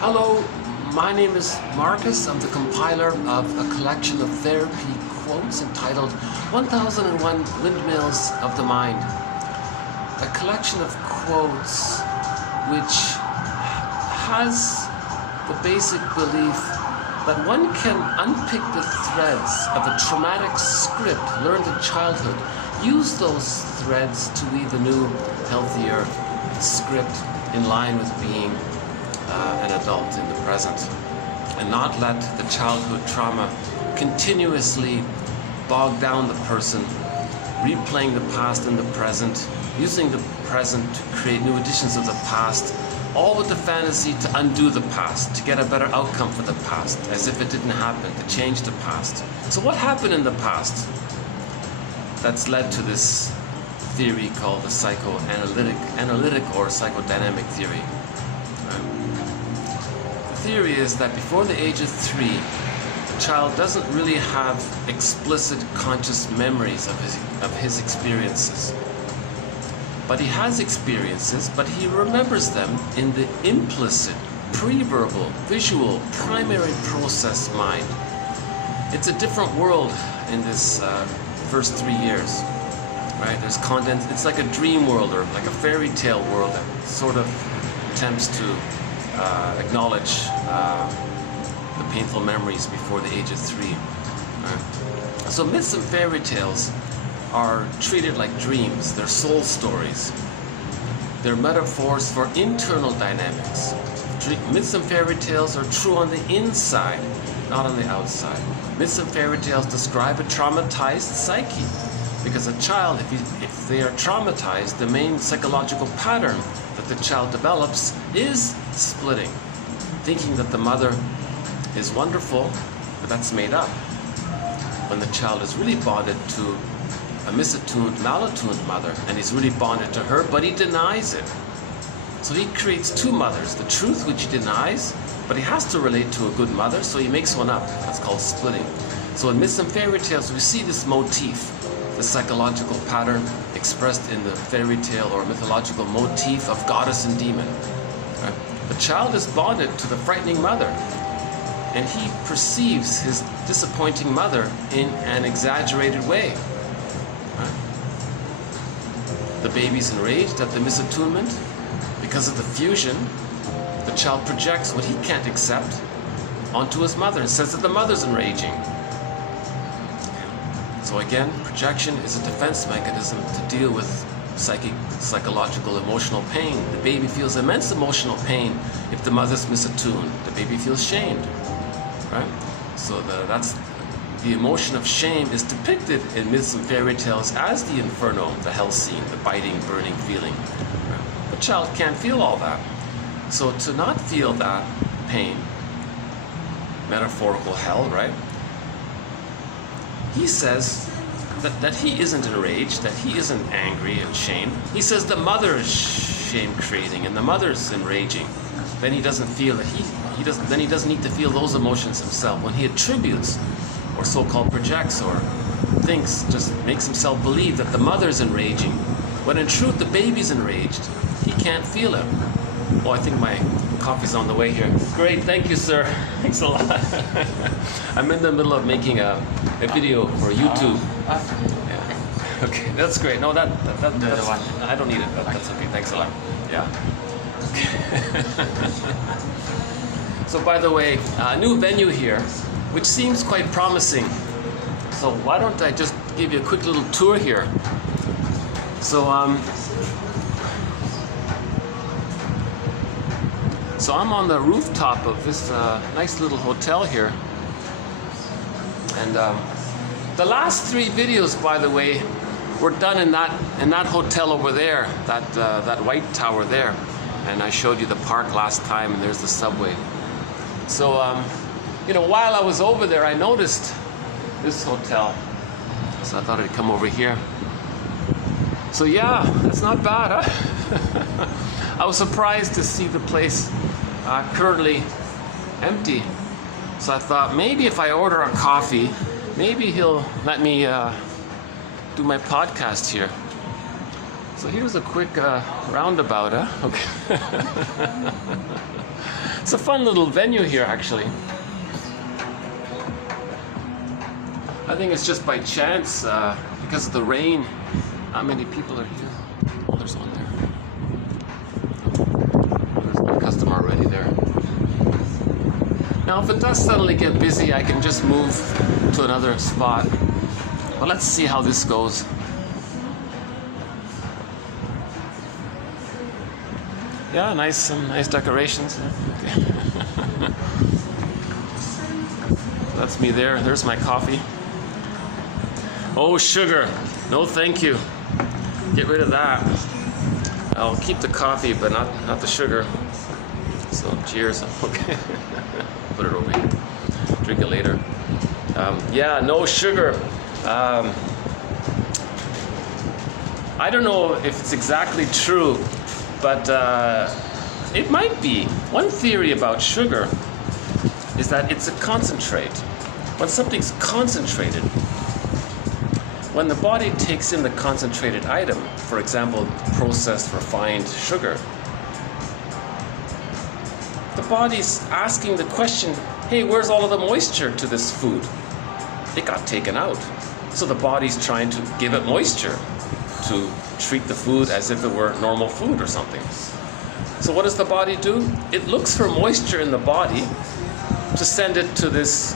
Hello, my name is Marcus. I'm the compiler of a collection of therapy quotes entitled 1001 Windmills of the Mind. A collection of quotes which has the basic belief that one can unpick the threads of a traumatic script learned in childhood, use those threads to weave a new, healthier script in line with being an adult in the present, and not let the childhood trauma continuously bog down the person, replaying the past in the present, using the present to create new editions of the past, all with the fantasy to undo the past, to get a better outcome for the past, as if it didn't happen, to change the past. So what happened in the past that's led to this theory called the psychoanalytic or psychodynamic theory? The theory is that before the age of 3, the child doesn't really have explicit conscious memories of his experiences. But he has experiences, but he remembers them in the implicit, pre-verbal, visual, primary process mind. It's a different world in this first 3 years, right? There's content, it's like a dream world or like a fairy tale world that sort of attempts to acknowledge the painful memories before the age of 3. Right? So myths and fairy tales are treated like dreams. They're soul stories. They're metaphors for internal dynamics. Myths and fairy tales are true on the inside, not on the outside. Myths and fairy tales describe a traumatized psyche, because a child, if they are traumatized, the main psychological pattern that the child develops is splitting, thinking that the mother is wonderful, but that's made up. When the child is really bonded to a misattuned, malattuned mother, and he's really bonded to her, but he denies it. So he creates two mothers, the truth which he denies, but he has to relate to a good mother, so he makes one up. That's called splitting. So in myths and fairy tales, we see this motif, the psychological pattern expressed in the fairy tale or mythological motif of goddess and demon. Right? The child is bonded to the frightening mother, and he perceives his disappointing mother in an exaggerated way. Right? The baby's enraged at the misattunement. Because of the fusion, the child projects what he can't accept onto his mother and says that the mother's enraging. So again, projection is a defense mechanism to deal with psychological, emotional pain. The baby feels immense emotional pain if the mother's misattuned. The baby feels shamed, right? So that's the emotion of shame is depicted in myths and fairy tales as the inferno, the hell scene, the biting, burning feeling. Right? The child can't feel all that. So to not feel that pain, metaphorical hell, right? He says that he isn't enraged, that he isn't angry and shamed. He says the mother is shame-creating and the mother's enraging. Then he doesn't feel that then he doesn't need to feel those emotions himself. When he attributes or so-called projects or thinks, just makes himself believe that the mother's enraging, when in truth the baby's enraged, he can't feel it. Oh, I think my coffee's on the way here. Great, thank you, sir. Thanks a lot. I'm in the middle of making a video for YouTube. Yeah. Okay, that's great. No, that's I don't need it, but that's okay. Thanks a lot. Yeah. So, by the way, a new venue here, which seems quite promising. So why don't I just give you a quick little tour here? So I'm on the rooftop of this nice little hotel here, and the last 3 videos, by the way, were done in that hotel over there, that white tower there, and I showed you the park last time, and there's the subway. So while I was over there, I noticed this hotel, so I thought I'd come over here. So yeah, that's not bad, huh? I was surprised to see the place currently empty. So I thought maybe if I order a coffee, maybe he'll let me do my podcast here. So here's a quick roundabout, huh? Okay. It's a fun little venue here, actually. I think it's just by chance, because of the rain, how many people are here. Oh, there's one there. There's one customer already there. Now, if it does suddenly get busy, I can just move to another spot. But let's see how this goes. Yeah, some nice decorations. Okay. That's me there. There's my coffee. Oh, sugar. No, thank you. Get rid of that. I'll keep the coffee, but not the sugar. So, cheers. Okay. Put it over here. Drink it later. Yeah, no sugar. I don't know if it's exactly true, but it might be. One theory about sugar is that it's a concentrate. When something's concentrated, when the body takes in the concentrated item, for example, processed refined sugar, the body's asking the question, hey, where's all of the moisture to this food? It got taken out. So the body's trying to give it moisture to treat the food as if it were normal food or something. So what does the body do? It looks for moisture in the body to send it to this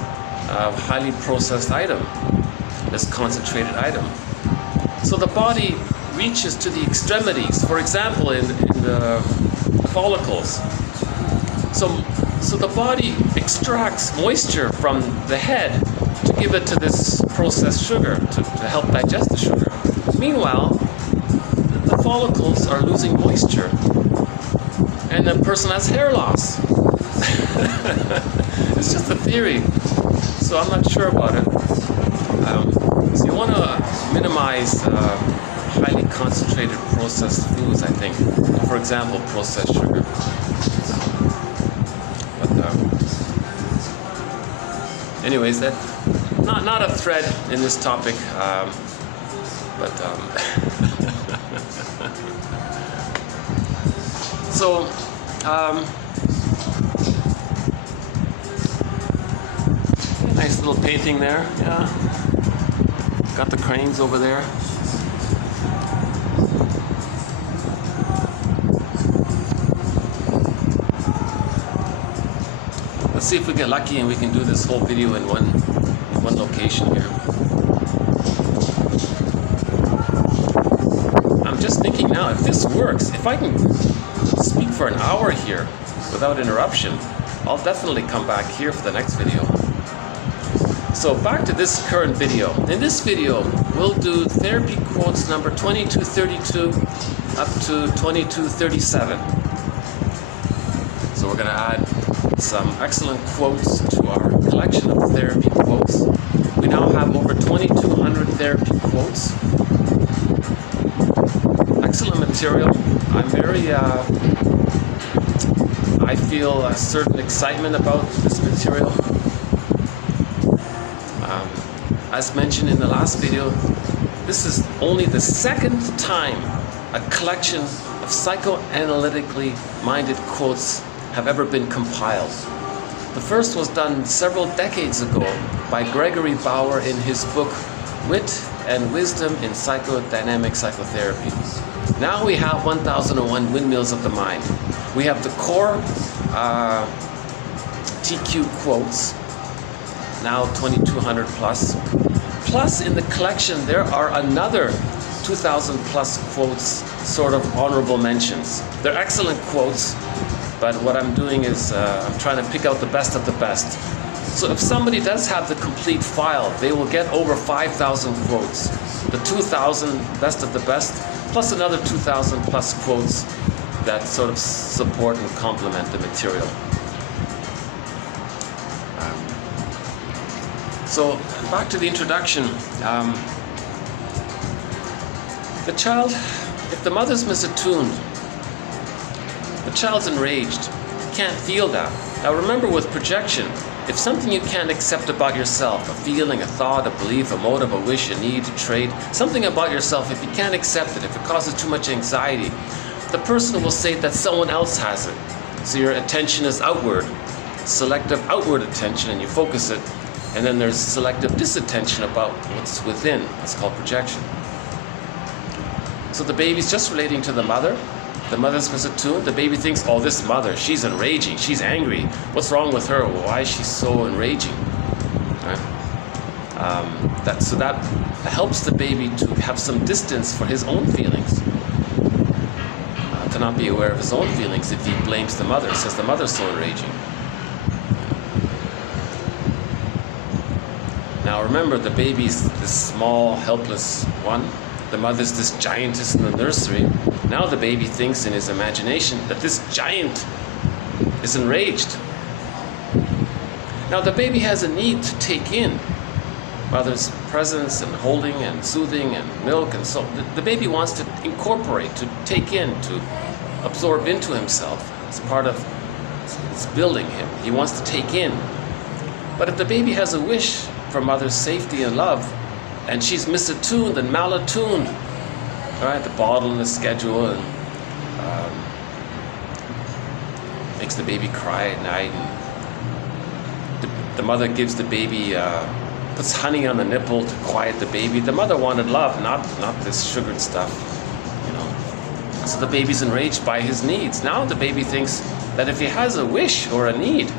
highly processed item, this concentrated item. So the body reaches to the extremities, for example, in the follicles. So the body extracts moisture from the head to give it to this processed sugar, to help digest the sugar. Meanwhile, the follicles are losing moisture, and the person has hair loss. It's just a theory, so I'm not sure about it. So you want to minimize highly concentrated processed foods, I think. For example, processed sugar. Anyways, that not a thread in this topic, so nice little painting there. Yeah, got the cranes over there. Let's see if we get lucky and we can do this whole video in one location here. I'm just thinking now, if this works, if I can speak for an hour here without interruption, I'll definitely come back here for the next video. So back to this current video. In this video, we'll do therapy quotes number 2232 up to 2237. So we're going to add some excellent quotes to our collection of therapy quotes. We now have over 2,200 therapy quotes. Excellent material. I'm very, I feel a certain excitement about this material. As mentioned in the last video, this is only the second time a collection of psychoanalytically minded quotes have ever been compiled. The first was done several decades ago by Gregory Bauer in his book Wit and Wisdom in Psychodynamic Psychotherapy. Now we have 1001 Windmills of the Mind. We have the core TQ quotes, now 2,200 plus. Plus in the collection there are another 2,000 plus quotes, sort of honorable mentions. They're excellent quotes, but what I'm doing is I'm trying to pick out the best of the best. So if somebody does have the complete file, they will get over 5,000 quotes. The 2,000 best of the best, plus another 2,000 plus quotes that sort of support and complement the material. So back to the introduction. The child, if the mother's misattuned, the child's enraged, can't feel that. Now remember, with projection, if something you can't accept about yourself, a feeling, a thought, a belief, a motive, a wish, a need, a trait, something about yourself, if you can't accept it, if it causes too much anxiety, the person will say that someone else has it. So your attention is outward, selective outward attention, and you focus it. And then there's selective disattention about what's within. That's called projection. So the baby's just relating to the mother. The mother's misattuned. The baby thinks, oh, this mother, she's enraging, she's angry. What's wrong with her? Why is she so enraging? Right? So that helps the baby to have some distance for his own feelings. To not be aware of his own feelings if he blames the mother, says the mother's so enraging. Now remember, the baby's this small, helpless one. The mother's this giantess in the nursery. Now the baby thinks in his imagination that this giant is enraged. Now the baby has a need to take in mother's presence and holding and soothing and milk and so. The baby wants to incorporate, to take in, to absorb into himself. It's part of, it's building him. He wants to take in. But if the baby has a wish for mother's safety and love, and she's misattuned and malattuned, all right, the bottle and the schedule, and makes the baby cry at night, and the mother gives the baby, puts honey on the nipple to quiet the baby. The mother wanted love, not this sugared stuff, you know. So the baby's enraged by his needs. Now the baby thinks that if he has a wish or a need,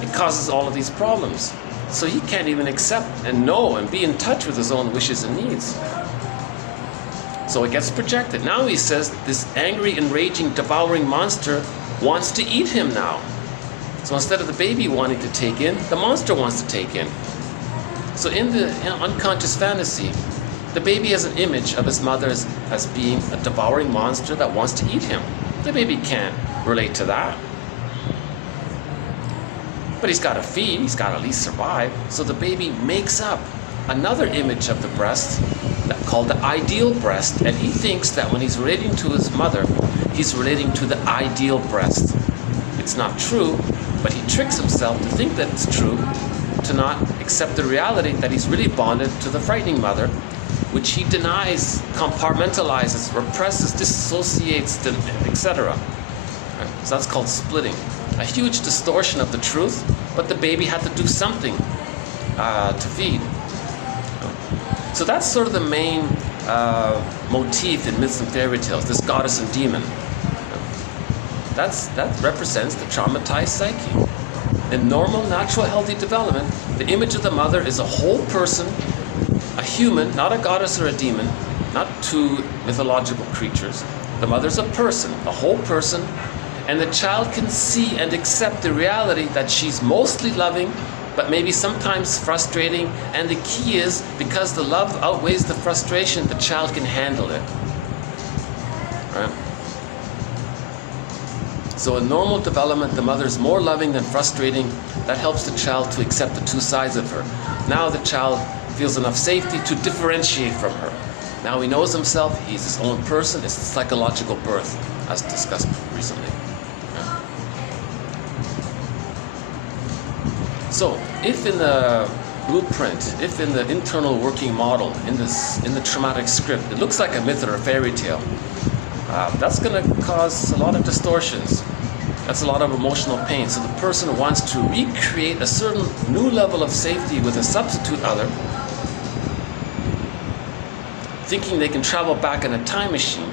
it causes all of these problems. So he can't even accept and know and be in touch with his own wishes and needs. So it gets projected. Now he says this angry, enraging, devouring monster wants to eat him now. So instead of the baby wanting to take in, the monster wants to take in. So in the unconscious fantasy, the baby has an image of his mother as being a devouring monster that wants to eat him. The baby can't relate to that. But he's got to feed, he's got to at least survive. So the baby makes up another image of the breast called the ideal breast, and he thinks that when he's relating to his mother, he's relating to the ideal breast. It's not true, but he tricks himself to think that it's true, to not accept the reality that he's really bonded to the frightening mother, which he denies, compartmentalizes, represses, dissociates, etc. So that's called splitting. A huge distortion of the truth, but the baby had to do something to feed. So that's sort of the main motif in myths and fairy tales, this goddess and demon. That represents the traumatized psyche. In normal, natural, healthy development, the image of the mother is a whole person, a human, not a goddess or a demon, not two mythological creatures. The mother's a person, a whole person, and the child can see and accept the reality that she's mostly loving, but maybe sometimes frustrating, and the key is, because the love outweighs the frustration, the child can handle it. Right? So in normal development, the mother is more loving than frustrating. That helps the child to accept the two sides of her. Now the child feels enough safety to differentiate from her. Now he knows himself, he's his own person, it's psychological birth, as discussed recently. So, if in the blueprint, if in the internal working model, in the traumatic script, it looks like a myth or a fairy tale, that's going to cause a lot of distortions. That's a lot of emotional pain. So the person wants to recreate a certain new level of safety with a substitute other, thinking they can travel back in a time machine,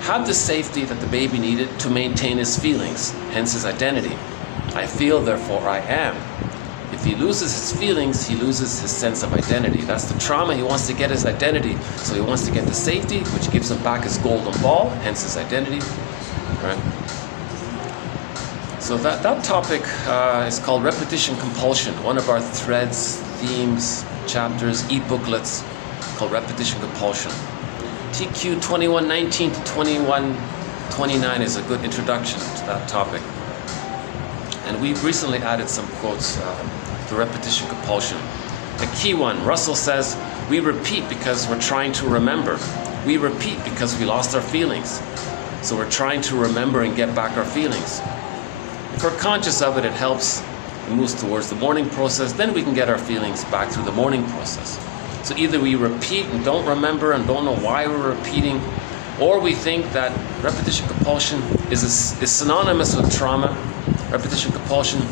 have the safety that the baby needed to maintain his feelings, hence his identity. I feel, therefore I am. If he loses his feelings, he loses his sense of identity. That's the trauma. He wants to get his identity, so he wants to get the safety, which gives him back his golden ball, hence his identity. Right? So that topic is called repetition compulsion. One of our threads, themes, chapters, e-booklets called repetition compulsion. TQ 2119 to 2129 is a good introduction to that topic. And we've recently added some quotes to repetition compulsion. The key one, Russell says, we repeat because we're trying to remember. We repeat because we lost our feelings. So we're trying to remember and get back our feelings. If we're conscious of it, it helps. It moves towards the mourning process. Then we can get our feelings back through the mourning process. So either we repeat and don't remember and don't know why we're repeating, Or we think that repetition compulsion is synonymous with trauma. Repetition compulsion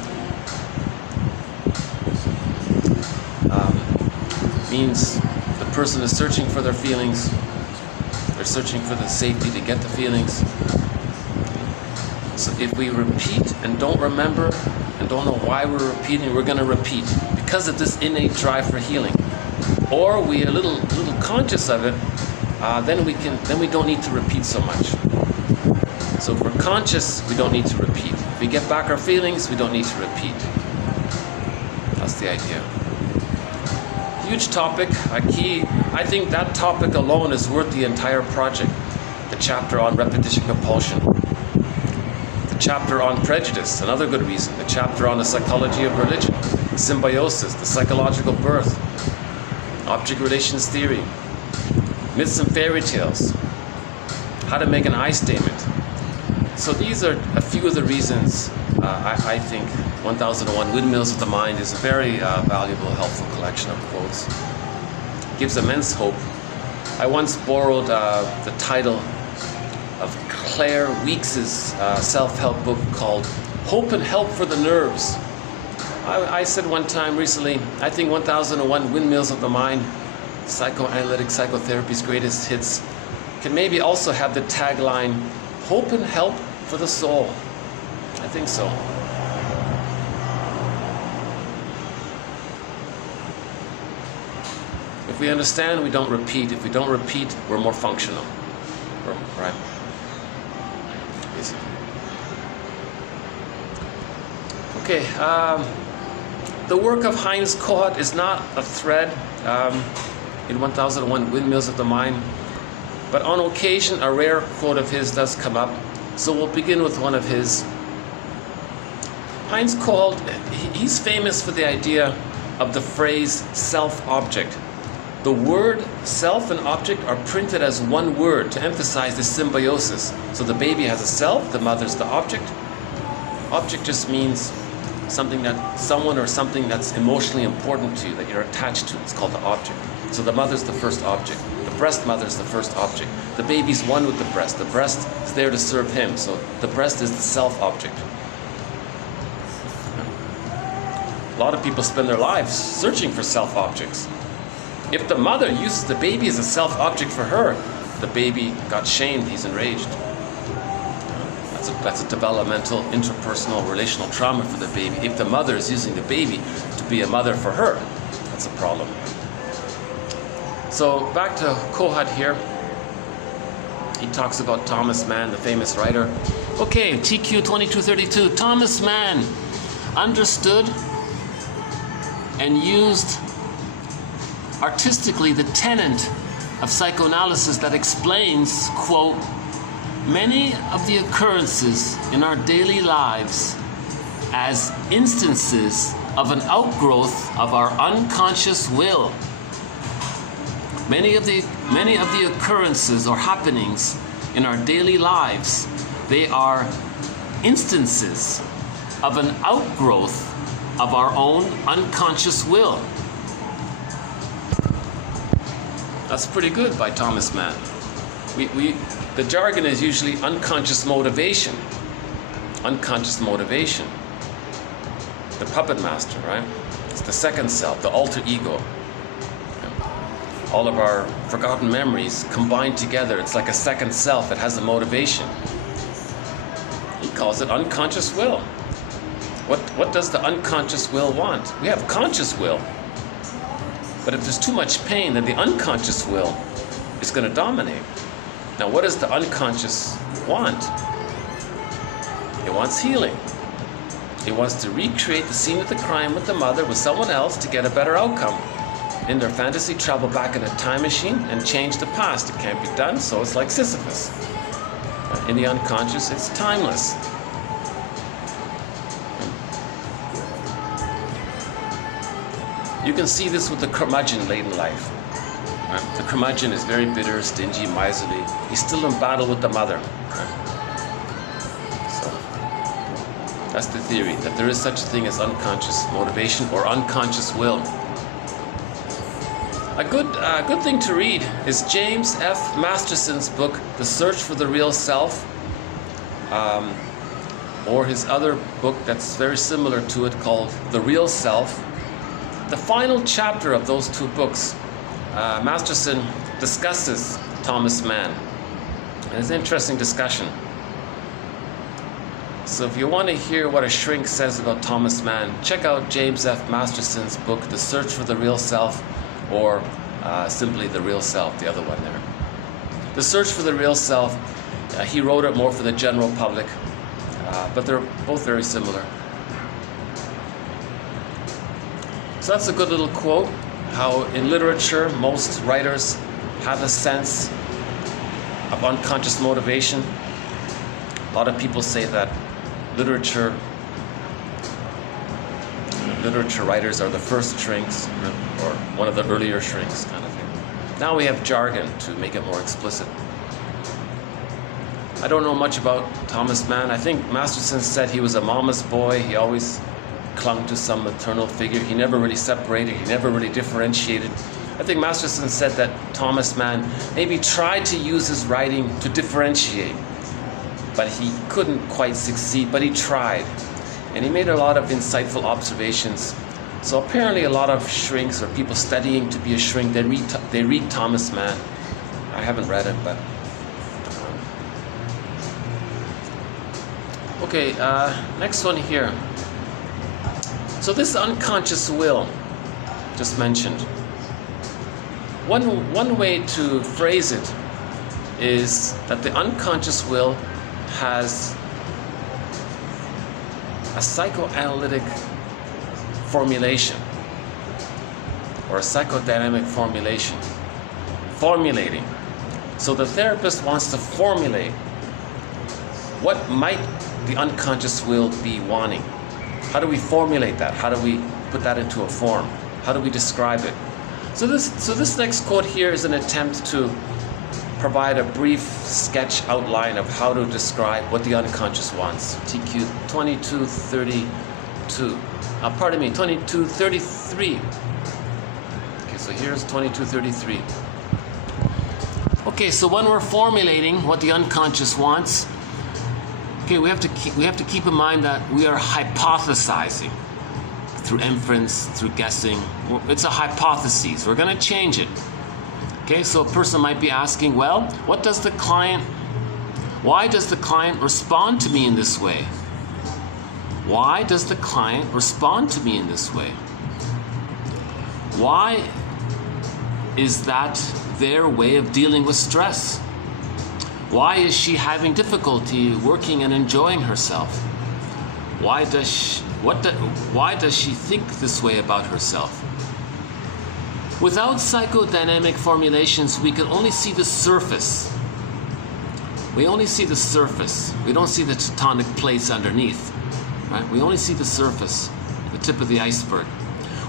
means the person is searching for their feelings. They're searching for the safety to get the feelings. So if we repeat and don't remember and don't know why we're repeating, we're going to repeat because of this innate drive for healing. Or we are a little conscious of it, then we don't need to repeat so much. So if we're conscious, we don't need to repeat. If we get back our feelings, we don't need to repeat. That's the idea. Huge topic. I think that topic alone is worth the entire project. The chapter on repetition compulsion. The chapter on prejudice, another good reason. The chapter on the psychology of religion. Symbiosis, the psychological birth. Object relations theory. Myths and fairy tales. How to make an I statement. So these are a few of the reasons I think 1001 Windmills of the Mind is a very valuable, helpful collection of quotes. Gives immense hope. I once borrowed the title of Claire Weeks's self-help book called Hope and Help for the Nerves. I said one time recently, I think 1001 Windmills of the Mind, psychoanalytic psychotherapy's greatest hits, can maybe also have the tagline, Hope and Help for the Soul. I think so. If we understand, we don't repeat. If we don't repeat, we're more functional. Right? Easy. Okay. The work of Heinz Kohut is not a thread in 1001 Windmills of the Mind, but on occasion a rare quote of his does come up. So we'll begin with one of his. Heinz Kohut, he's famous for the idea of the phrase self-object. The word self and object are printed as one word to emphasize the symbiosis. So the baby has a self, the mother's the object. Object just means something that someone or something that's emotionally important to you, that you're attached to. It's called the object. So the mother's the first object. The breast mother's the first object. The baby's one with the breast. The breast is there to serve him. So the breast is the self-object. A lot of people spend their lives searching for self-objects. If the mother uses the baby as a self-object for her, the baby got shamed, he's enraged. That's a developmental, interpersonal, relational trauma for the baby. If the mother is using the baby to be a mother for her, that's a problem. So back to Kohut here. He talks about Thomas Mann, the famous writer. Okay, TQ 2232. Thomas Mann understood and used artistically the tenet of psychoanalysis that explains, quote, many of the occurrences in our daily lives as instances of an outgrowth of our unconscious will. Many of the occurrences or happenings in our daily lives, they are instances of an outgrowth of our own unconscious will. That's pretty good by Thomas Mann. The jargon is usually unconscious motivation. Unconscious motivation. The puppet master, right? It's the second self, the alter ego. All of our forgotten memories combined together. It's like a second self. It has a motivation. He calls it unconscious will. What does the unconscious will want? We have conscious will. But if there's too much pain, then the unconscious will is going to dominate. Now, what does the unconscious want? It wants healing. It wants to recreate the scene of the crime with the mother with someone else to get a better outcome. In their fantasy, travel back in a time machine and change the past. It can't be done, so it's like Sisyphus. In the unconscious, it's timeless. You can see this with the curmudgeon late in life. Right? The curmudgeon is very bitter, stingy, miserly. He's still in battle with the mother. Right? So that's the theory, that there is such a thing as unconscious motivation or unconscious will. A good thing to read is James F. Masterson's book, The Search for the Real Self, or his other book that's very similar to it called The Real Self. The final chapter of those two books, Masterson discusses Thomas Mann. And it's an interesting discussion. So if you want to hear what a shrink says about Thomas Mann, check out James F. Masterson's book, The Search for the Real Self, or simply The Real Self, the other one there. The Search for the Real Self, he wrote it more for the general public, but they're both very similar. So that's a good little quote, how in literature most writers have a sense of unconscious motivation. A lot of people say that literature writers are the first shrinks, or one of the earlier shrinks, kind of thing. Now we have jargon to make it more explicit. I don't know much about Thomas Mann. I think Masterson said he was a mama's boy. He always clung to some maternal figure. He never really separated. He never really differentiated. I think Masterson said that Thomas Mann maybe tried to use his writing to differentiate, but he couldn't quite succeed, but he tried. And he made a lot of insightful observations. So apparently a lot of shrinks, or people studying to be a shrink, they read Thomas Mann. I haven't read it, but... Okay, next one here. So this unconscious will, just mentioned. One way to phrase it is that the unconscious will has a psychoanalytic formulation, or a psychodynamic formulation. Formulating. So the therapist wants to formulate what might the unconscious will be wanting. How do we formulate that? How do we put that into a form? How do we describe it? So this next quote here is an attempt to provide a brief sketch outline of how to describe what the unconscious wants. TQ 2232. Pardon me, 2233. Okay, so here's 2233. Okay, so when we're formulating what the unconscious wants, okay, we have to keep in mind that we are hypothesizing through inference, through guessing. It's a hypothesis. We're going to change it. Okay, so a person might be asking, well, why does the client respond to me in this way? Why does the client respond to me in this way? Why is that their way of dealing with stress? Why is she having difficulty working and enjoying herself? Why does she think this way about herself? Without psychodynamic formulations, we can only see the surface. We only see the surface. We don't see the tectonic plates underneath. Right? We only see the surface, the tip of the iceberg.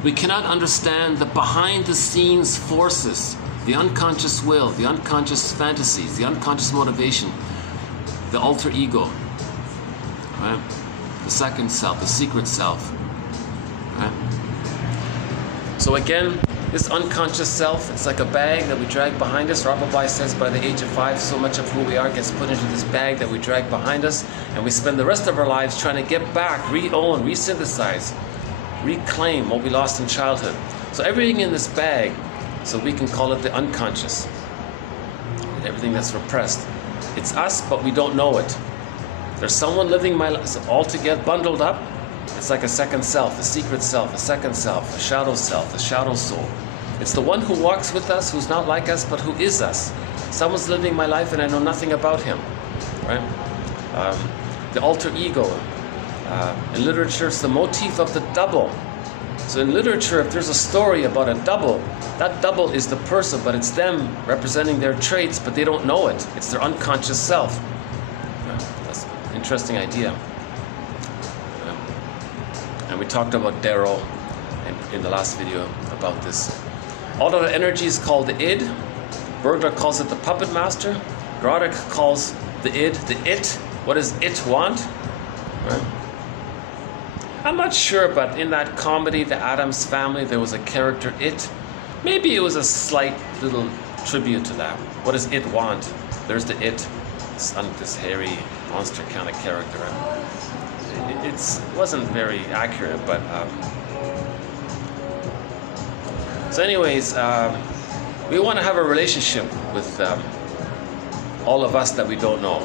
We cannot understand the behind-the-scenes forces, the unconscious will, the unconscious fantasies, the unconscious motivation, the alter ego, right? The second self, the secret self. Right? So again, this unconscious self, it's like a bag that we drag behind us. Rababai says by the age of 5, so much of who we are gets put into this bag that we drag behind us, and we spend the rest of our lives trying to get back, re-own, re-synthesize, reclaim what we lost in childhood. So everything in this bag, so we can call it the unconscious. Everything that's repressed. It's us, but we don't know it. There's someone living my life all together, bundled up. It's like a second self, a secret self, a second self, a shadow soul. It's the one who walks with us, who's not like us, but who is us. Someone's living my life and I know nothing about him. Right? The alter ego. In literature, it's the motif of the double. So in literature, if there's a story about a double, that double is the person, but it's them representing their traits, but they don't know it. It's their unconscious self. That's an interesting idea. And we talked about Darrow in the last video about this. All of the energy is called the id. Bergler calls it the puppet master. Groddick calls the id the it. What does it want? Right? I'm not sure, but in that comedy, The Addams Family, there was a character, It. Maybe it was a slight little tribute to that. What does it want? There's the it, this hairy monster kind of character. It wasn't very accurate, but so anyways, we want to have a relationship with all of us that we don't know.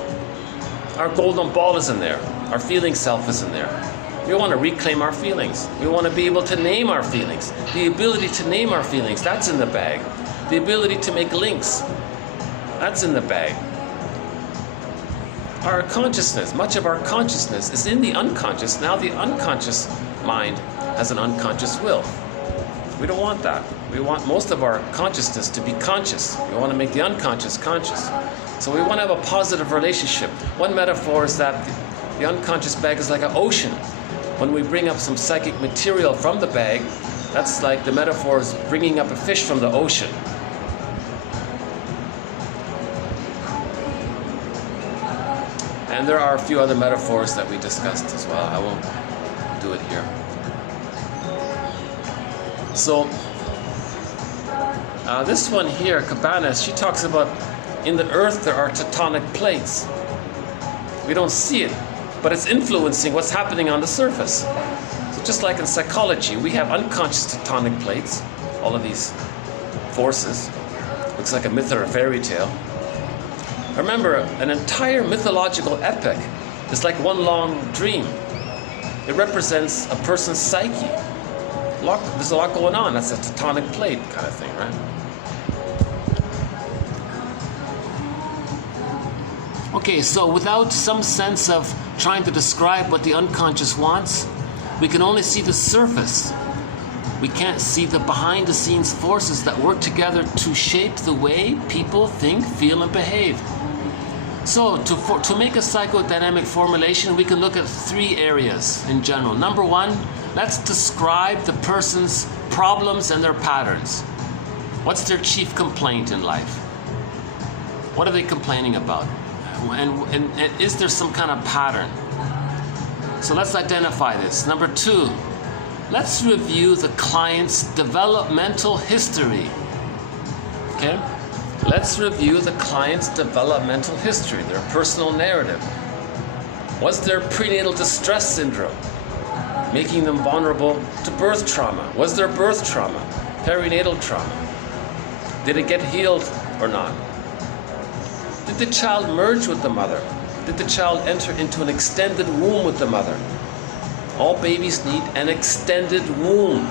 Our golden ball is in there. Our feeling self is in there. We want to reclaim our feelings. We want to be able to name our feelings. The ability to name our feelings, that's in the bag. The ability to make links, that's in the bag. Our consciousness, much of our consciousness is in the unconscious. Now the unconscious mind has an unconscious will. We don't want that. We want most of our consciousness to be conscious. We want to make the unconscious conscious. So we want to have a positive relationship. One metaphor is that the unconscious bag is like an ocean. When we bring up some psychic material from the bag, that's like the metaphor is bringing up a fish from the ocean. And there are a few other metaphors that we discussed as well. I won't do it here. So, this one here, Cabanas, she talks about in the earth there are tectonic plates. We don't see it, but it's influencing what's happening on the surface. So just like in psychology, we have unconscious tectonic plates, all of these forces. Looks like a myth or a fairy tale. Remember, an entire mythological epic is like one long dream. It represents a person's psyche. There's a lot going on. That's a tectonic plate kind of thing, right? Okay, so without some sense of trying to describe what the unconscious wants, we can only see the surface. We can't see the behind-the-scenes forces that work together to shape the way people think, feel, and behave. So, to make a psychodynamic formulation, we can look at 3 areas in general. Number 1, let's describe the person's problems and their patterns. What's their chief complaint in life? What are they complaining about? And is there some kind of pattern? So let's identify this. Number 2, let's review the client's developmental history. Okay? Let's review the client's developmental history, their personal narrative. Was there prenatal distress syndrome, making them vulnerable to birth trauma? Was there birth trauma, perinatal trauma? Did it get healed or not? Did the child merge with the mother? Did the child enter into an extended womb with the mother? All babies need an extended womb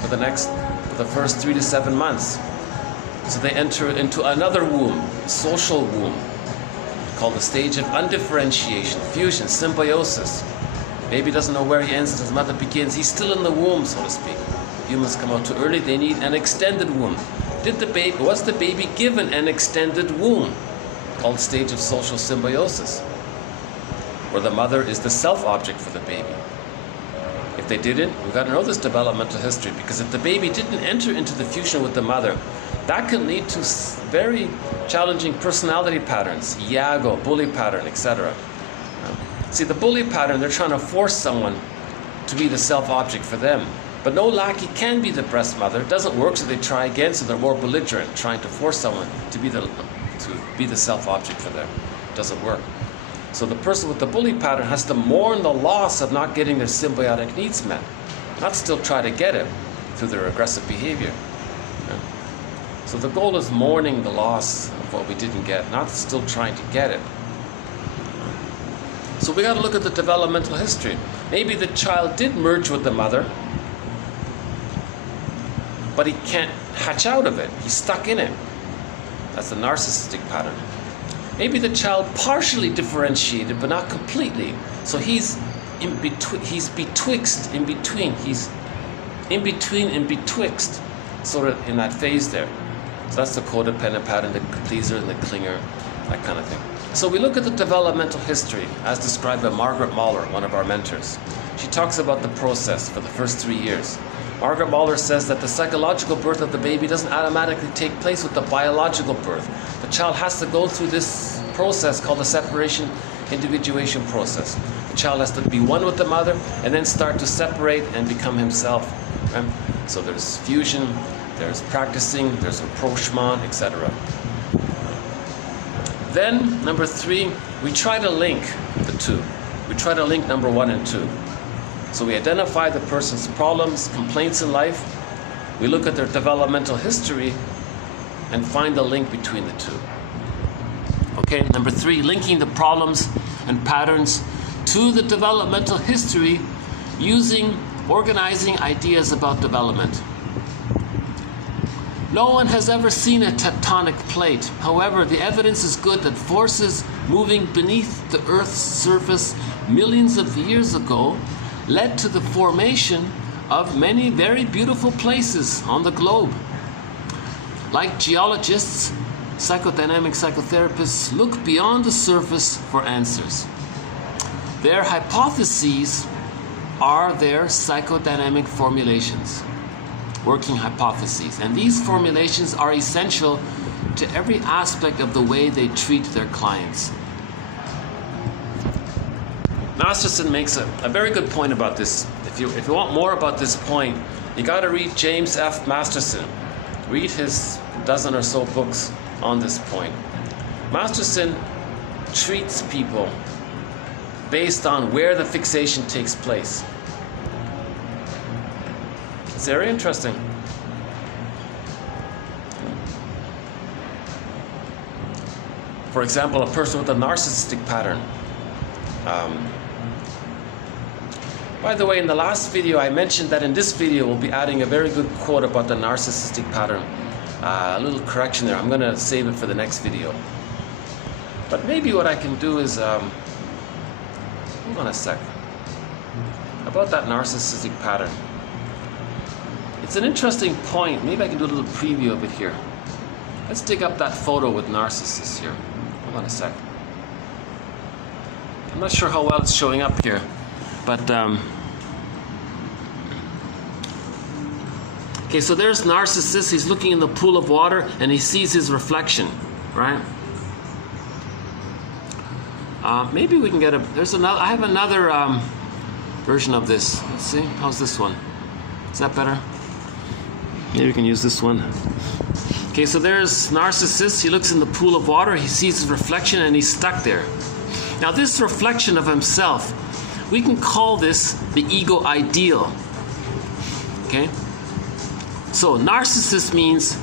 for the first 3 to 7 months. So they enter into another womb, social womb, called the stage of undifferentiation, fusion, symbiosis. Baby doesn't know where he ends and his mother begins. He's still in the womb, so to speak. Humans come out too early, they need an extended womb. Was the baby given an extended womb, called stage of social symbiosis, where the mother is the self-object for the baby? If they didn't, we've got to know this developmental history, because if the baby didn't enter into the fusion with the mother, that can lead to very challenging personality patterns, Iago, bully pattern, etc. See, the bully pattern, they're trying to force someone to be the self-object for them. But no lackey can be the breast mother. It doesn't work, so they try again, so they're more belligerent, trying to force someone to be the self-object for them. It doesn't work. So the person with the bully pattern has to mourn the loss of not getting their symbiotic needs met, not still try to get it through their aggressive behavior. So the goal is mourning the loss of what we didn't get, not still trying to get it. So we got to look at the developmental history. Maybe the child did merge with the mother, but he can't hatch out of it. He's stuck in it. That's the narcissistic pattern. Maybe the child partially differentiated, but not completely. So he's in between. He's betwixt, in between. He's in between and betwixt, sort of in that phase there. So that's the codependent pattern, the pleaser and the clinger, that kind of thing. So we look at the developmental history as described by Margaret Mahler, one of our mentors. She talks about the process for the first 3 years. Margaret Mahler says that the psychological birth of the baby doesn't automatically take place with the biological birth. The child has to go through this process called the separation individuation process. The child has to be one with the mother and then start to separate and become himself. Right? So there's fusion, there's practicing, there's rapprochement, etc. Then, number 3, we try to link the two. We try to link number 1 and 2. So we identify the person's problems, complaints in life. We look at their developmental history and find the link between the two. Okay, number 3, linking the problems and patterns to the developmental history using organizing ideas about development. No one has ever seen a tectonic plate. However, the evidence is good that forces moving beneath the Earth's surface millions of years ago led to the formation of many very beautiful places on the globe. Like geologists, psychodynamic psychotherapists look beyond the surface for answers. Their hypotheses are their psychodynamic formulations, working hypotheses. And these formulations are essential to every aspect of the way they treat their clients. Masterson makes a very good point about this. If you want more about this point, you got to read James F. Masterson. Read his dozen or so books on this point. Masterson treats people based on where the fixation takes place. It's very interesting. For example, a person with a narcissistic pattern. By the way, in the last video, I mentioned that in this video, we'll be adding a very good quote about the narcissistic pattern. A little correction there. I'm going to save it for the next video. But maybe what I can do is, hold on a sec. About that narcissistic pattern. It's an interesting point. Maybe I can do a little preview of it here. Let's dig up that photo with narcissists here. Hold on a sec. I'm not sure how well it's showing up here, but okay, so there's narcissist. He's looking in the pool of water and he sees his reflection, right? Maybe we can get there's another, I have another version of this. Let's see, how's this one? Is that better? Maybe we can use this one. Okay, so there's narcissist. He looks in the pool of water, he sees his reflection and he's stuck there. Now this reflection of himself, we can call this the ego ideal. Okay? So narcissist means,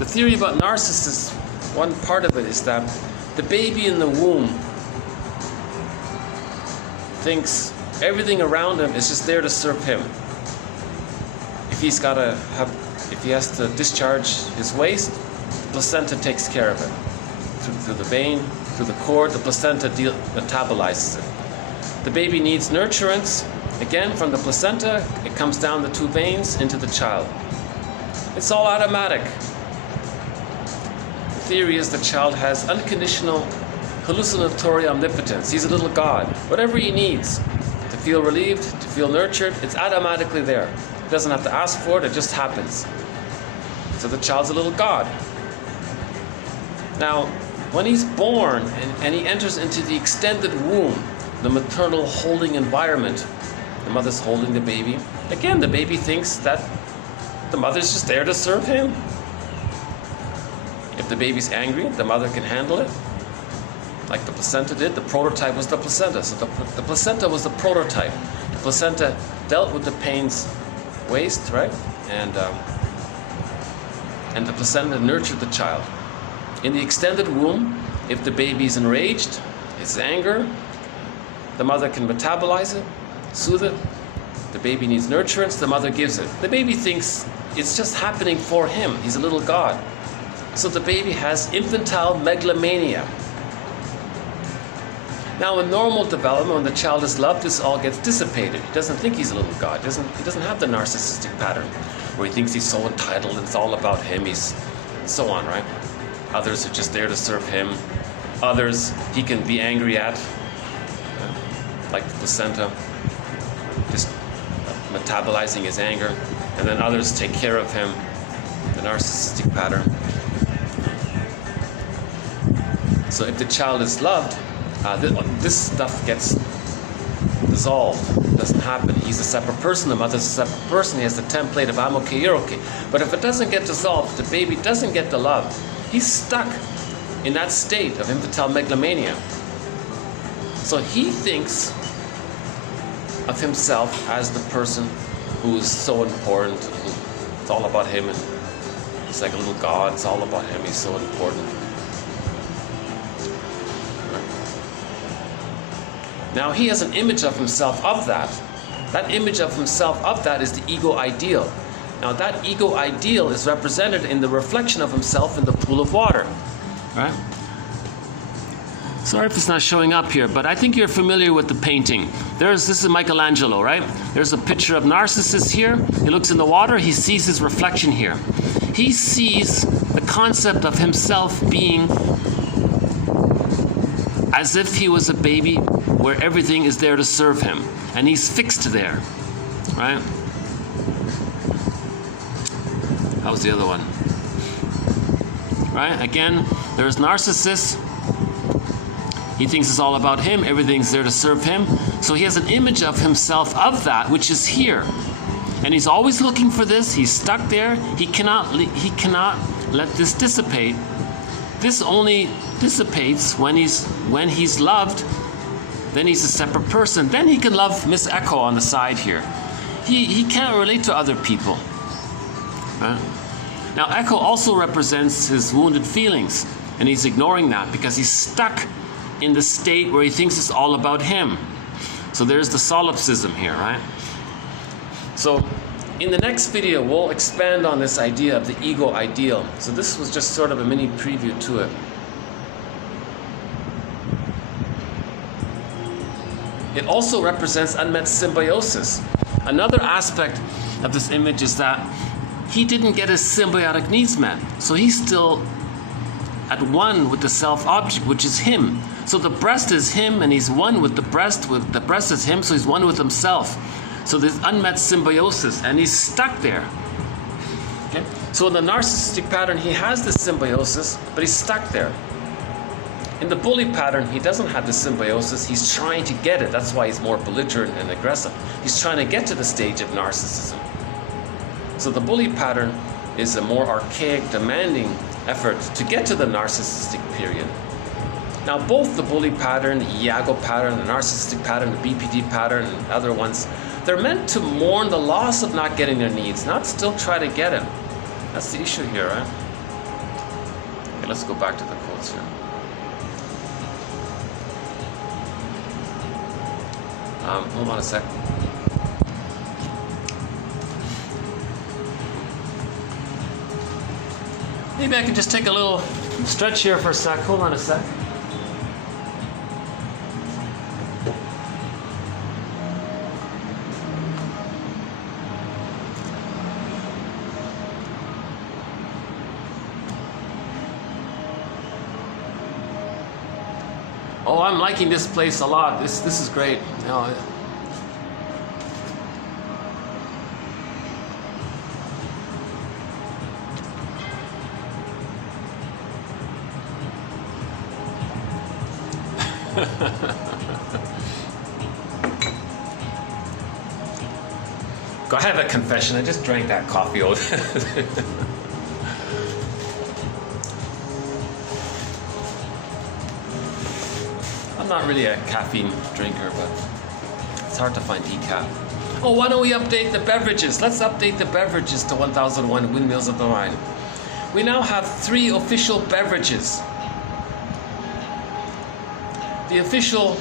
the theory about narcissists, one part of it is that the baby in the womb thinks everything around him is just there to serve him. If he has to discharge his waste, the placenta takes care of it. Through the vein, through the cord, the placenta metabolizes it. The baby needs nurturance. Again, from the placenta, it comes down the 2 veins into the child. It's all automatic. The theory is the child has unconditional hallucinatory omnipotence. He's a little god. Whatever he needs to feel relieved, to feel nurtured, it's automatically there. He doesn't have to ask for it, it just happens. So the child's a little god. Now, when he's born and he enters into the extended womb, the maternal holding environment, the mother's holding the baby. Again, the baby thinks that the mother's just there to serve him. If the baby's angry, the mother can handle it. Like the placenta did, the prototype was the placenta. So the placenta was the prototype. The placenta dealt with the pain's waste, right? And the placenta nurtured the child. In the extended womb, if the baby's enraged, it's anger, the mother can metabolize it, soothe it. The baby needs nurturance, the mother gives it. The baby thinks it's just happening for him. He's a little god. So the baby has infantile megalomania. Now in normal development, when the child is loved, this all gets dissipated. He doesn't think he's a little god. He doesn't have the narcissistic pattern where he thinks he's so entitled and it's all about him. He's so on, right? Others are just there to serve him. Others he can be angry at, like the placenta, just metabolizing his anger. And then others take care of him, the narcissistic pattern. So if the child is loved, this stuff gets, dissolve. It doesn't happen. He's a separate person. The mother's a separate person. He has the template of I'm okay, you're okay. But if it doesn't get dissolved, the baby doesn't get the love. He's stuck in that state of infantile megalomania. So he thinks of himself as the person who is so important. It's all about him, and he's like a little god. It's all about him. He's so important. Now he has an image of himself of that. That image of himself of that is the ego ideal. Now that ego ideal is represented in the reflection of himself in the pool of water. Right? Sorry if it's not showing up here, but I think you're familiar with the painting. This is Michelangelo, right? There's a picture of Narcissus here. He looks in the water, he sees his reflection here. He sees the concept of himself being as if he was a baby where everything is there to serve him. And he's fixed there, right? How's the other one? Right, again, there's Narcissus. He thinks it's all about him, everything's there to serve him. So he has an image of himself of that, which is here. And he's always looking for this, he's stuck there, he cannot let this dissipate. This only dissipates when he's loved, then he's a separate person. Then he can love Miss Echo on the side here. He can't relate to other people. Right? Now Echo also represents his wounded feelings, and he's ignoring that because he's stuck in the state where he thinks it's all about him. So there's the solipsism here, right? So in the next video, we'll expand on this idea of the ego ideal. So this was just sort of a mini preview to it. It also represents unmet symbiosis. Another aspect of this image is that he didn't get his symbiotic needs met. So he's still at one with the self-object, which is him. So the breast is him, and he's one with the breast is him, so he's one with himself. So there's unmet symbiosis, and he's stuck there. Okay? So in the narcissistic pattern, he has this symbiosis, but he's stuck there. In the bully pattern, he doesn't have the symbiosis, he's trying to get it. That's why he's more belligerent and aggressive. He's trying to get to the stage of narcissism. So the bully pattern is a more archaic, demanding effort to get to the narcissistic period. Now both the bully pattern, the Iago pattern, the narcissistic pattern, the BPD pattern, and other ones, they're meant to mourn the loss of not getting their needs, not still try to get it. That's the issue here, right? Okay, let's go back to the quotes here. Hold on a sec. Maybe I can just take a little stretch here for a sec. Hold on a sec. Oh, I'm liking this place a lot. This is great. You know, I have a confession. I just drank that coffee. I'm not really a caffeine drinker, but it's hard to find decaf. Oh, why don't we update the beverages? Let's update the beverages to 1001 Windmills of the Mind. We now have 3 official beverages. The official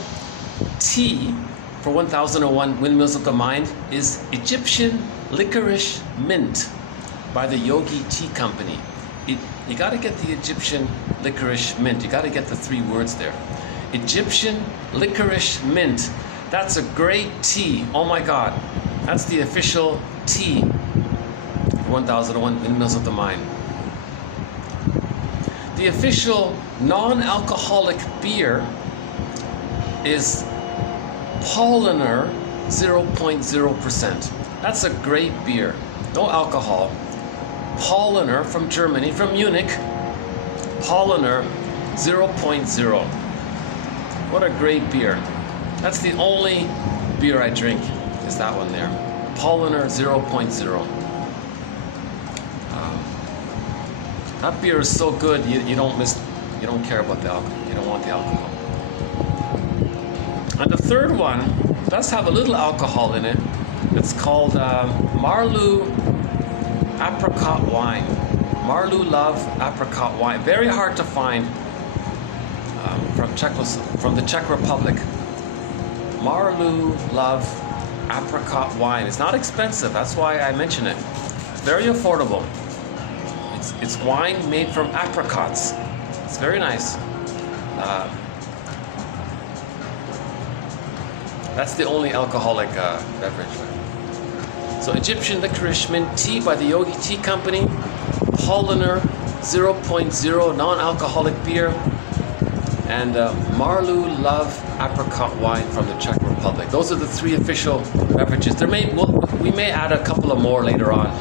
tea for 1001 Windmills of the Mind is Egyptian Licorice Mint by the Yogi Tea Company. You got to get the Egyptian Licorice Mint. You got to get the 3 words there. Egyptian Licorice Mint. That's a great tea. Oh my God. That's the official tea for 1001 Windmills of the Mind. The official non-alcoholic beer is Paulaner 0.0%. That's a great beer. No alcohol. Paulaner from Germany, from Munich. Paulaner 0.0. What a great beer. That's the only beer I drink is that one there. Paulaner 0.0. That beer is so good, you don't care about the alcohol. You don't want the alcohol. And the third one does have a little alcohol in it. It's called Marlou Apricot Wine. Marlou Love Apricot Wine. Very hard to find from the Czech Republic. Marlou Love Apricot Wine. It's not expensive. That's why I mention it. It's very affordable. It's wine made from apricots. It's very nice. That's the only alcoholic beverage. So Egyptian licorice mint tea by the Yogi Tea Company, Paulaner 0.0 non-alcoholic beer, and Marlou Love apricot wine from the Czech Republic. Those are the three official beverages. We may add a couple of more later on.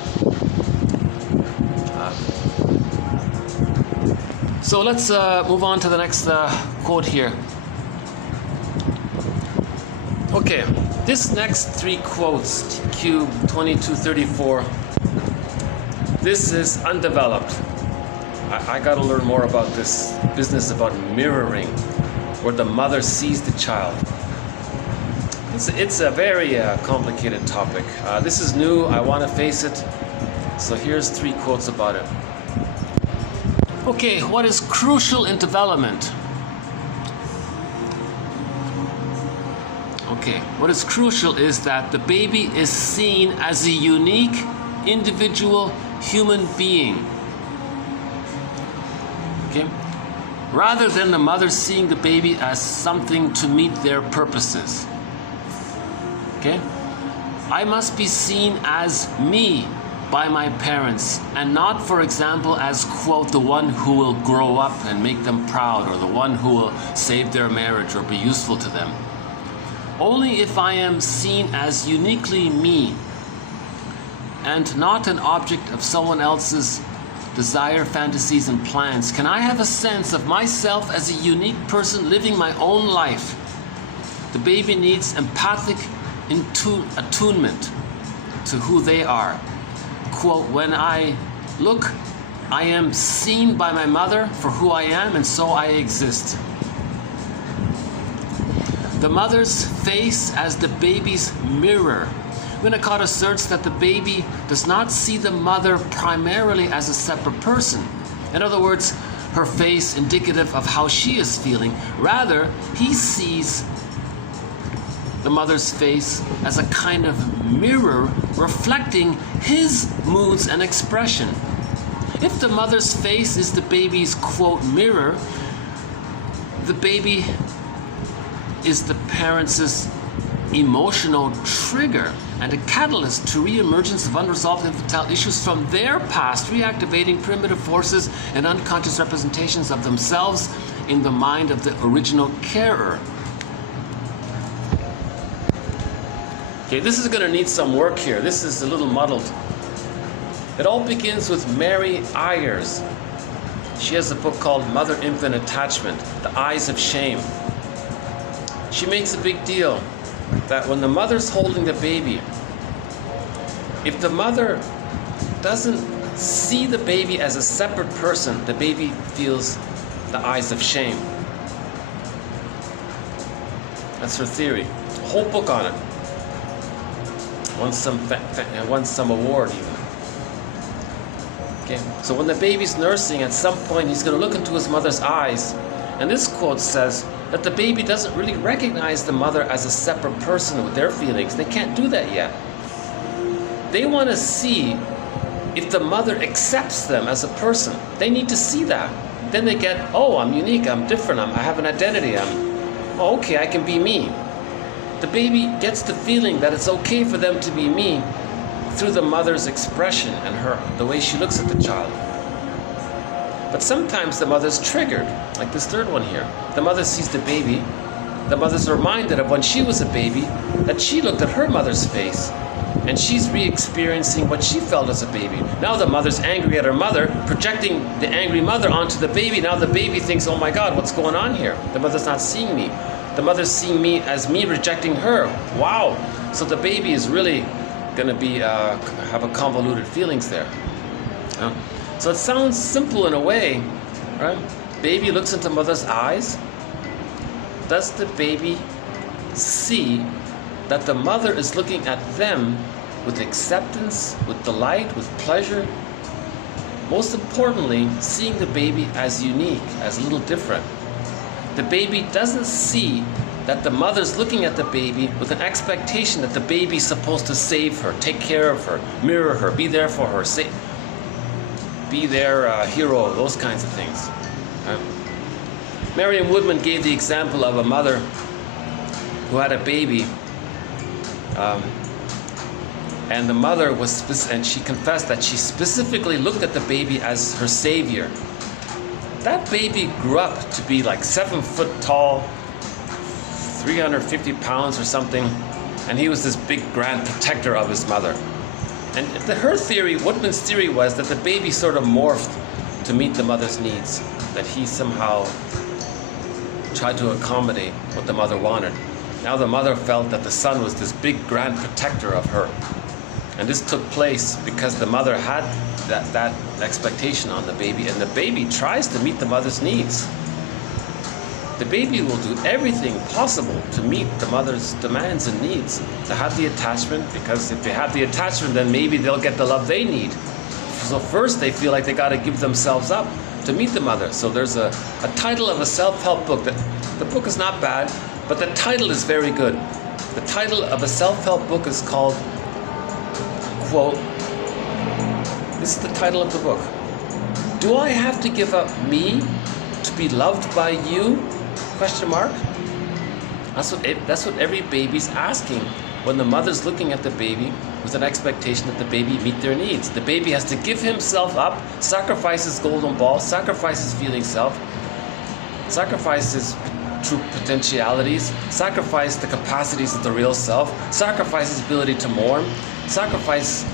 So let's move on to the next quote here. Okay, this next three quotes, TQ 2234, this is undeveloped. I got to learn more about this business about mirroring, where the mother sees the child. It's a very complicated topic. This is new, I want to face it. So here's three quotes about it. Okay, what is crucial in development? Okay, what is crucial is that the baby is seen as a unique, individual human being. Okay? Rather than the mother seeing the baby as something to meet their purposes. Okay? I must be seen as me by my parents, and not, for example, as, quote, the one who will grow up and make them proud, or the one who will save their marriage or be useful to them. Only if I am seen as uniquely me, and not an object of someone else's desire, fantasies, and plans, can I have a sense of myself as a unique person living my own life. The baby needs empathic attunement to who they are. Quote, when I look, I am seen by my mother for who I am, and so I exist. The mother's face as the baby's mirror. Winnicott asserts that the baby does not see the mother primarily as a separate person. In other words, her face indicative of how she is feeling. Rather, he sees the mother's face as a kind of mirror reflecting his moods and expression. If the mother's face is the baby's, quote, mirror, the baby is the parents' emotional trigger and a catalyst to re-emergence of unresolved infantile issues from their past, reactivating primitive forces and unconscious representations of themselves in the mind of the original carer. Okay, this is going to need some work here. This is a little muddled. It all begins with Mary Ayers. She has a book called Mother-Infant Attachment, The Eyes of Shame. She makes a big deal that when the mother's holding the baby, if the mother doesn't see the baby as a separate person, the baby feels the eyes of shame. That's her theory. A whole book on it. Won some award even. Okay. So when the baby's nursing, at some point he's going to look into his mother's eyes, and this quote says that the baby doesn't really recognize the mother as a separate person with their feelings. They can't do that yet. They want to see if the mother accepts them as a person. They need to see that. Then they get, oh, I'm unique, I'm different, I have an identity, oh, okay, I can be me. The baby gets the feeling that it's okay for them to be me through the mother's expression and the way she looks at the child. But sometimes the mother's triggered, like this third one here. The mother sees the baby. The mother's reminded of when she was a baby, that she looked at her mother's face, and she's re-experiencing what she felt as a baby. Now the mother's angry at her mother, projecting the angry mother onto the baby. Now the baby thinks, oh my God, what's going on here? The mother's not seeing me. The mother's seeing me as me rejecting her. Wow. So the baby is really going to be have a convoluted feelings there. So it sounds simple in a way, right? Baby looks into mother's eyes. Does the baby see that the mother is looking at them with acceptance, with delight, with pleasure? Most importantly, seeing the baby as unique, as a little different. The baby doesn't see that the mother's looking at the baby with an expectation that the baby's supposed to save her, take care of her, mirror her, be there for her, be their hero, those kinds of things. Marion Woodman gave the example of a mother who had a baby, and the mother was, and she confessed that she specifically looked at the baby as her savior. That baby grew up to be like 7 foot tall, 350 pounds or something, and he was this big grand protector of his mother. And her theory, Woodman's theory, was that the baby sort of morphed to meet the mother's needs, that he somehow tried to accommodate what the mother wanted. Now the mother felt that the son was this big grand protector of her. And this took place because the mother had that expectation on the baby, and the baby tries to meet the mother's needs. The baby will do everything possible to meet the mother's demands and needs, to have the attachment, because if they have the attachment, then maybe they'll get the love they need. So first they feel like they got to give themselves up to meet the mother. So there's a title of a self-help book. The book is not bad, but the title is very good. The title of a self-help book is called, quote, this is the title of the book, "Do I have to give up me to be loved by you?" Question mark. That's what every baby's asking when the mother's looking at the baby with an expectation that the baby meet their needs. The baby has to give himself up, sacrifice his golden ball, sacrifice his feeling self, sacrifice his true potentialities, sacrifice the capacities of the real self, sacrifice his ability to mourn, sacrifice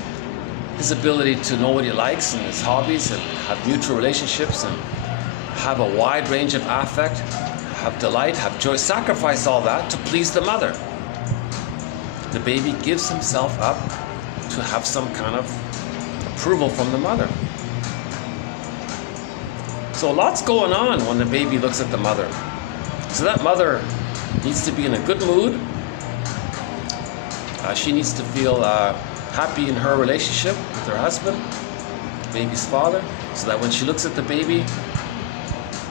his ability to know what he likes and his hobbies and have mutual relationships and have a wide range of affect, have delight, have joy, sacrifice all that to please the mother. The baby gives himself up to have some kind of approval from the mother. So lots going on when the baby looks at the mother. So that mother needs to be in a good mood. She needs to feel happy in her relationship with her husband, the baby's father, so that when she looks at the baby,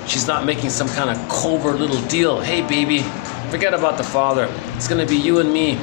she's not making some kind of covert little deal. Hey baby, forget about the father. It's going to be you and me